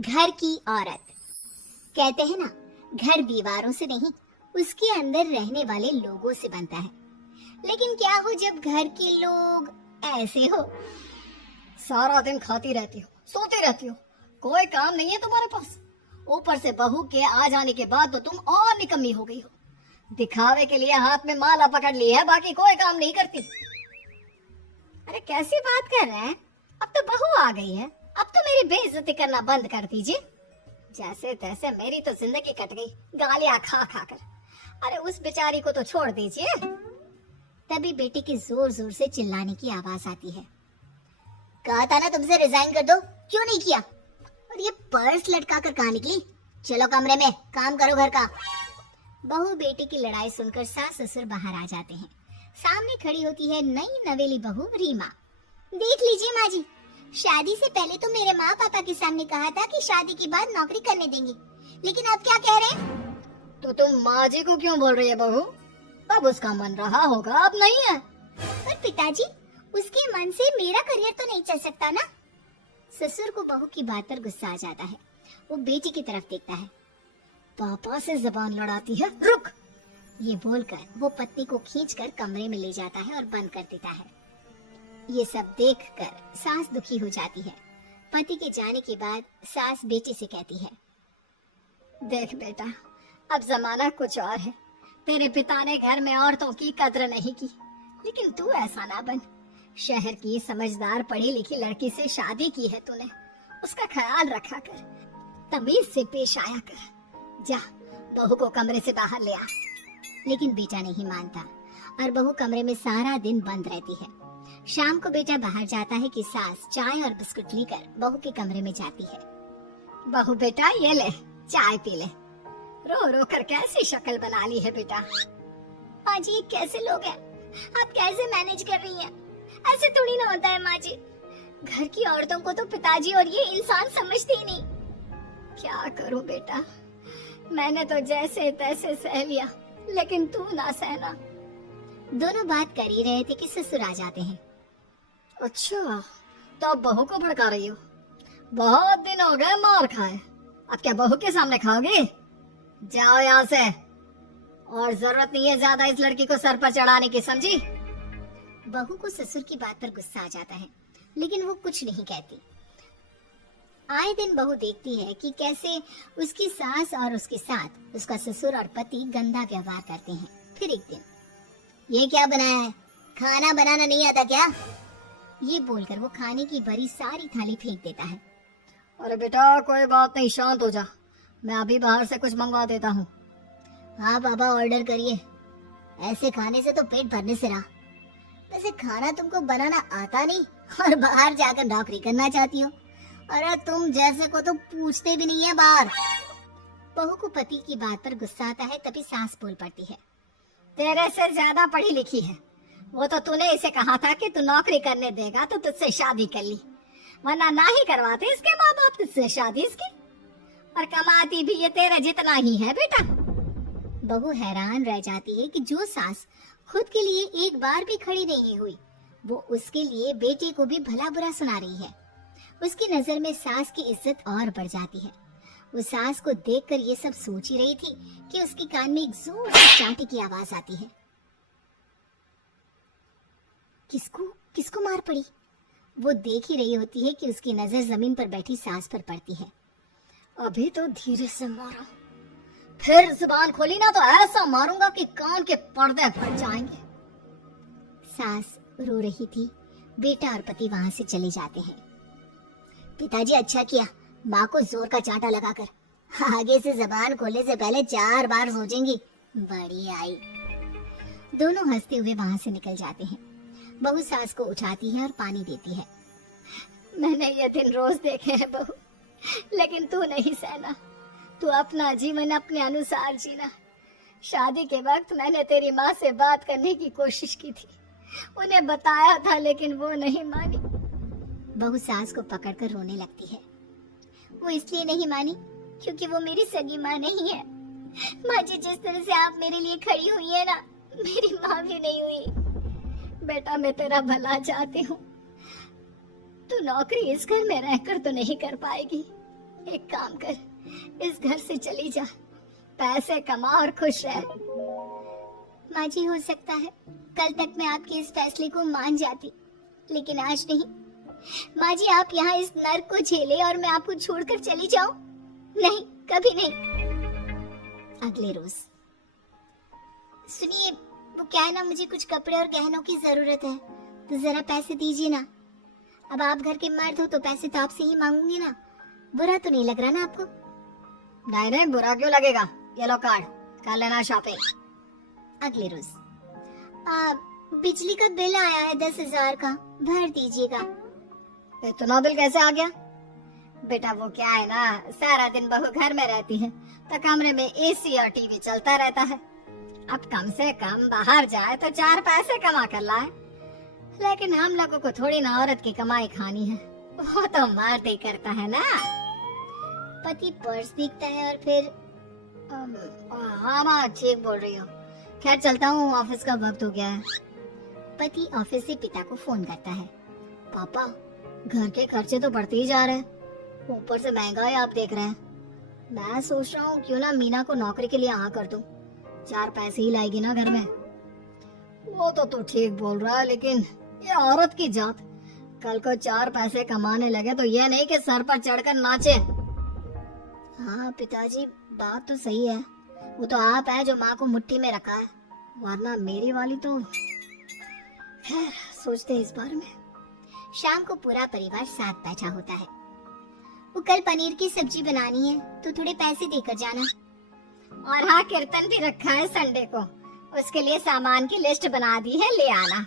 घर की औरत। कहते हैं ना, घर दीवारों से नहीं, उसके अंदर रहने वाले लोगों से बनता है। लेकिन क्या हो जब घर के लोग ऐसे हो? सारा दिन खाती रहती हो, सोती रहती हो, कोई काम नहीं है तुम्हारे पास। ऊपर से बहू के आ जाने के बाद तो तुम और निकम्मी हो गई हो। दिखावे के लिए हाथ में माला पकड़ ली है, बाकी कोई काम नहीं करती। अरे कैसी बात कर रहे हैं? अब तो बहू आ गई है, अब तो मेरी बेइज्जती करना बंद कर दीजिए। जैसे तैसे मेरी तो जिंदगी कट गई गालियां खा खा कर। अरे उस बेचारी को तो छोड़ दीजिए। तभी बेटी के जोर जोर से चिल्लाने की आवाज आती है। कहा था ना तुमसे रिजाइन कर दो, क्यों नहीं किया? और ये पर्स लटका कर कहाँ निकली? चलो कमरे में, काम करो घर का। बहू बेटी की लड़ाई सुनकर सास ससुर बाहर आ जाते हैं। सामने खड़ी होती है नई नवेली बहू रीमा। देख लीजिए माँ जी, शादी से पहले तो मेरे माँ पापा के सामने कहा था कि शादी के बाद नौकरी करने देंगे, लेकिन अब क्या कह रहे हैं? तो तुम माँ जी को क्यों बोल रही है बहू? अब उसका मन रहा होगा, अब नहीं है। पर पिताजी, उसके मन से मेरा करियर तो नहीं चल सकता ना। ससुर को बहू की बात पर गुस्सा आ जाता है। वो बेटी की तरफ देखता है। पापा से जबान लड़ाती है, रुक। ये बोलकर वो पत्नी को खींचकर कमरे में ले जाता है और बंद कर देता है। ये सब देखकर सास दुखी हो जाती है। पति के जाने के बाद सास बेटी से कहती है, देख बेटा, अब जमाना कुछ और है। तेरे पिता ने घर में औरतों की कद्र नहीं की, लेकिन तू ऐसा ना बन। शहर की समझदार पढ़ी लिखी लड़की से शादी की है तूने, उसका ख्याल रखा कर, तमीज से पेश आया कर। जा, बहू को कमरे से बाहर ले आ। लेकिन बेटा नहीं मानता और बहू कमरे में सारा दिन बंद रहती है। शाम को बेटा बाहर जाता है कि सास चाय और बिस्कुट लेकर बहू के कमरे में जाती है। बहू बेटा ये ले, चाय पी ले। रो रो कर कैसी शक्ल बना ली है बेटा। माँ जी, ये कैसे लोग हैं? आप कैसे मैनेज कर रही हैं? ऐसे थोड़ी ना होता है माँ जी। घर की औरतों को तो पिताजी और ये इंसान समझते ही नहीं। क्या करूं बेटा, मैंने तो जैसे तैसे सह लिया, लेकिन तू ना सहना। दोनों बात कर ही रहे थे कि ससुर आ जाते हैं। अच्छा, तो अब बहू को भड़का रही हो? बहुत दिन हो गए मार खाए, अब क्या बहू के सामने खाओगे? जाओ यहाँ से, और जरूरत नहीं है ज्यादा इस लड़की को सर पर चढ़ाने की, समझी? बहू को ससुर की बात पर गुस्सा आ जाता है, लेकिन वो कुछ नहीं कहती। आए दिन बहू देखती है कि कैसे उसकी सास और उसके साथ उसका ससुर और पति गंदा व्यवहार करते हैं। फिर एक दिन, ये क्या बनाया है? खाना बनाना नहीं आता क्या? ये बोलकर वो खाने की बड़ी सारी थाली फेंक देता है। अरे बेटा कोई बात नहीं, शांत हो जा, मैं अभी बाहर से कुछ मंगवा देता हूँ। हाँ पापा, ऑर्डर करिए। ऐसे खाने से तो पेट भरने से रहा। वैसे खाना तुमको बनाना आता नहीं और बाहर जाकर नौकरी करना चाहती हो। अरे तुम जैसे को तो पूछते भी नहीं है बाहर। बहू को पति की बात पर गुस्सा आता है, तभी सास बोल पड़ती है। तेरे से ज्यादा पढ़ी लिखी है, वो तो तूने इसे कहा था कि तू नौकरी करने देगा तो तुझसे शादी कर ली, वरना ना ही करवाते इसके माँ बाप तुझसे शादी इसकी। और कमाती भी ये तेरे जितना ही है बेटा। बहू हैरान रह जाती है कि जो सास खुद के लिए एक बार भी खड़ी नहीं हुई, वो उसके लिए बेटे को भी भला बुरा सुना रही है। उसकी नजर में सास की इज्जत और बढ़ जाती है। वो सास को देखकर ये सब सोच ही रही थी कि उसके कान में एक जोर से चांटी की आवाज आती है। किसको मार पड़ी? वो देख ही रही होती है कि उसकी नजर जमीन पर बैठी सास पर पड़ती है। अभी तो धीरे से मारा, फिर जुबान खोली ना तो ऐसा मारूंगा कि कान के पर्दे फट जाएंगे। सास रो रही थी। बेटा और पति वहां से चले जाते हैं। पिताजी अच्छा किया माँ को जोर का चांटा लगाकर। आगे से जबान खोलने से पहले 4 बार सोचेंगी। बड़ी आई। दोनों हंसते हुए वहां से निकल जाते हैं। बहू सास को उठाती है और पानी देती है। मैंने ये दिन रोज देखे हैं बहू, लेकिन तू नहीं सहना। तू अपना जीवन अपने अनुसार जीना। शादी के वक्त मैंने तेरी माँ से बात करने की कोशिश की थी, उन्हें बताया था, लेकिन वो नहीं मानी। बहू सास को पकड़कर रोने लगती है। वो इसलिए नहीं मानी क्योंकि वो मेरी सगी माँ नहीं है। माँ जी, जिस तरह से आप मेरे लिए खड़ी हुई है ना, मेरी माँ भी नहीं हुई। बेटा मैं तेरा भला चाहती हूँ, तू नौकरी इस घर में रहकर तो नहीं कर पाएगी, एक काम कर, इस घर से चली जा, पैसे कमा और खुश रह। माँ जी, हो सकता है कल तक मैं आपके इस फैसले को मान जाती, लेकिन आज नहीं। माँ जी, आप यहाँ इस नर्क को झेले और मैं आपको छोड़कर चली जाऊं? नहीं, कभी नहीं। अगले रोज, सुनिए, वो क्या है ना, मुझे कुछ कपड़े और गहनों की जरूरत है, तो जरा पैसे दीजिए ना। अब आप घर के मर्द हो तो पैसे तो आपसे ही मांगूंगी ना, बुरा तो नहीं लग रहा ना आपको? नहीं नहीं, बुरा क्यों लगेगा, ये लो कार्ड, कर लेना शॉपिंग। अगले रोज, बिजली का बिल आया है 10,000 का, भर दीजिएगा। इतना बिल कैसे आ गया? बेटा वो क्या है ना, सारा दिन बहू घर में रहती है तो कमरे में एसी और टीवी चलता रहता है। अब कम से कम बाहर जाए तो 4 पैसे कमा कर लाए, लेकिन हम लोगों को थोड़ी ना औरत की कमाई खानी है, वो तो मर्द ही करता है ना। पति पर्स दिखता है और फिर हाँ माँ, ठीक बोल रही हो। खैर चलता हूँ, ऑफिस का वक्त हो गया है। पति ऑफिस से पिता को फोन करता है। पापा, घर के खर्चे तो बढ़ते ही जा रहे हैं, ऊपर से महंगाई आप देख रहे हैं। मैं सोच रहा हूँ क्यों ना मीना को नौकरी के लिए हाँ कर दूं, 4 पैसे ही लाएगी ना घर में। वो तो तू ठीक बोल रहा है, लेकिन ये औरत की जात, कल को 4 पैसे कमाने लगे तो ये नहीं कि सर पर चढ़कर नाचे। हाँ पिताजी, बात तो सही है, वो तो आप है जो माँ को मुट्ठी में रखा है, वरना मेरी वाली तो। खैर, सोचते हैं इस बारे में। शाम को पूरा परिवार साथ बैठा होता है। वो कल पनीर की सब्जी बनानी है तो थोड़े पैसे देकर जाना। और हाँ, कीर्तन भी रखा है संडे को, उसके लिए सामान की लिस्ट बना दी है, ले आना।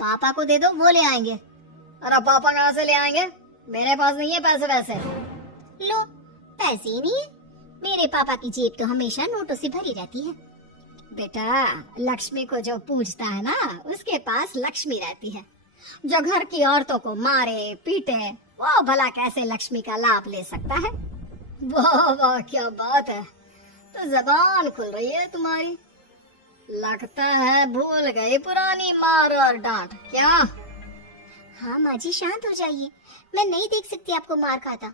पापा को दे दो, वो ले आएंगे। अरे पापा कहाँ से ले आएंगे, मेरे पास नहीं है पैसे वैसे। लो, पैसे ही नहीं है? मेरे पापा की जेब तो हमेशा नोटों से भरी रहती है। बेटा, लक्ष्मी को जो पूजता है ना, उसके पास लक्ष्मी रहती है। जो घर की औरतों को मारे पीटे, वो भला कैसे लक्ष्मी का लाभ ले सकता है? वाह वाह, क्या बात है, तो जबान खुल रही है तुम्हारी। लगता है भूल गई पुरानी मार और डांट, क्या? हाँ माँ जी, शांत हो जाइए, मैं नहीं देख सकती आपको मार खाता,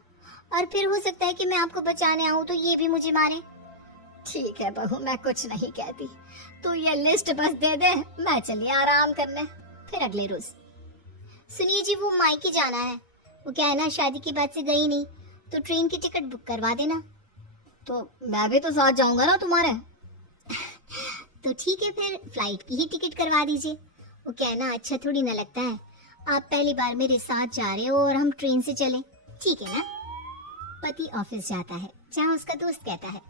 और फिर हो सकता है कि मैं आपको बचाने आऊँ तो ये भी मुझे मारे। ठीक है बहू, मैं कुछ नहीं कहती, तू ये लिस्ट बस दे दे, मैं चलिए आराम करने। फिर अगले रोज, सुनिए जी, वो मायके जाना है, वो क्या है ना, शादी के बाद से गई नहीं, तो ट्रेन की टिकट बुक करवा देना। तो मैं भी तो साथ जाऊंगा ना तुम्हारे। तो ठीक है, फिर फ्लाइट की ही टिकट करवा दीजिए। वो क्या है ना, अच्छा थोड़ी ना लगता है, आप पहली बार मेरे साथ जा रहे हो और हम ट्रेन से चले, ठीक है ना? पति ऑफिस जाता है, जहाँ उसका दोस्त कहता है,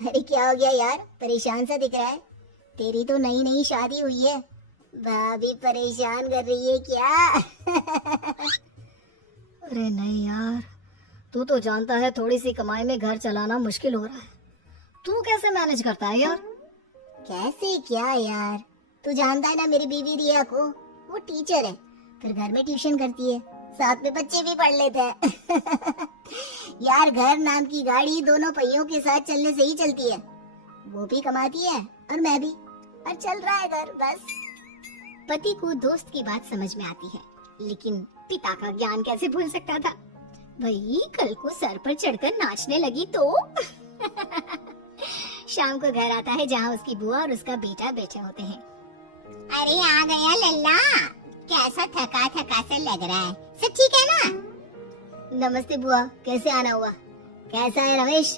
अरे क्या हो गया यार, परेशान सा दिख रहा है, तेरी तो नई नई शादी हुई है, भाभी परेशान कर रही है क्या? अरे नहीं यार, तू तो जानता है थोड़ी सी कमाई में घर चलाना मुश्किल हो रहा है, तू कैसे मैनेज करता है यार? कैसे क्या यार, तू जानता है ना मेरी बीवी रिया को, वो टीचर है, फिर घर में ट्यूशन करती है, साथ में बच्चे भी पढ़ लेते हैं। यार, घर नाम की गाड़ी दोनों पहियों के साथ चलने से ही चलती है, वो भी कमाती है और मैं भी, और चल रहा है घर बस। पति को दोस्त की बात समझ में आती है, लेकिन पिता का ज्ञान कैसे भूल सकता था? वही कल को सर पर चढ़कर नाचने लगी तो। शाम को घर आता है, जहाँ उसकी बुआ और उसका बेटा बैठे होते हैं। अरे आ गया लल्ला, कैसा थका थका सा लग रहा है, सब ठीक है ना? नमस्ते बुआ, कैसे आना हुआ? कैसा है रमेश?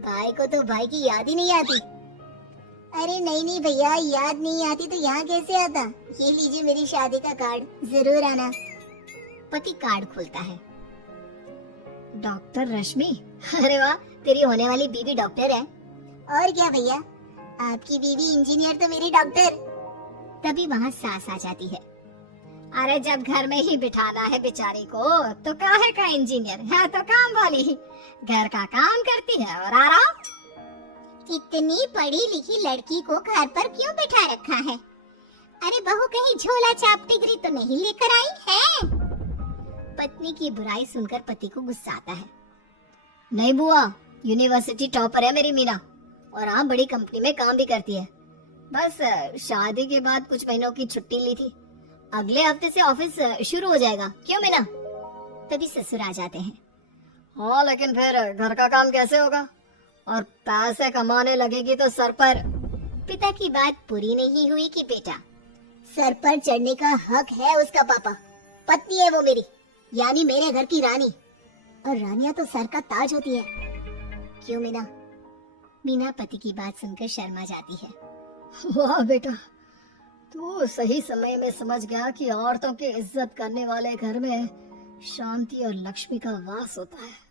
भाई को तो भाई की याद ही नहीं आती। अरे नहीं नहीं भैया, याद नहीं आती तो यहाँ कैसे आता? ये लीजिए मेरी शादी का कार्ड, जरूर आना। पति कार्ड खोलता है। डॉक्टर रश्मि, अरे वाह, तेरी होने वाली बीवी डॉक्टर है। और क्या भैया, आपकी बीवी इंजीनियर तो मेरी डॉक्टर। तभी वहाँ सास आ जाती है। अरे जब घर में ही बिठाना है बेचारी को, तो काहे का इंजीनियर है, तो काम वाली ही, घर का काम करती है और आराम। इतनी पढ़ी लिखी लड़की को घर पर क्यों बिठा रखा है? अरे बहू कहीं झोला छाप डिग्री तो नहीं लेकर आई है? पत्नी की बुराई सुनकर पति को गुस्सा आता है। नहीं बुआ, यूनिवर्सिटी टॉपर है मेरी मीना, और हाँ बड़ी कंपनी में काम भी करती है, बस शादी के बाद कुछ महीनों की छुट्टी ली थी, अगले हफ्ते से ऑफिस शुरू हो जाएगा। क्यों मीना? तभी ससुर आ जाते हैं। हाँ, लेकिन फिर घर का काम कैसे होगा? और पैसे कमाने लगेगी तो सर पर। पिता की बात पूरी नहीं हुई कि बेटा, सर पर चढ़ने का हक है उसका पापा। पत्नी है वो मेरी, यानी मेरे घर की रानी, और रानियां तो सर का ताज होती है। क्यों मीना? मीना पति की बात सुनकर शर्मा जाती है। वाह बेटा, तू सही समय में समझ गया कि औरतों की इज्जत करने वाले घर में शांति और लक्ष्मी का वास होता है।